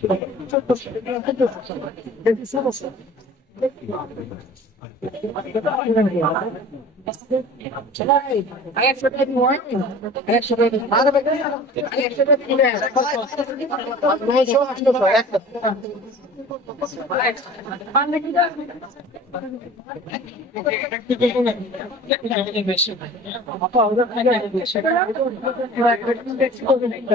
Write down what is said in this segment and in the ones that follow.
I actually read morning. I actually read out of it. I actually read the man. I show how to correct the அப்பா அவங்க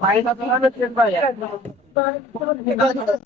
ভাই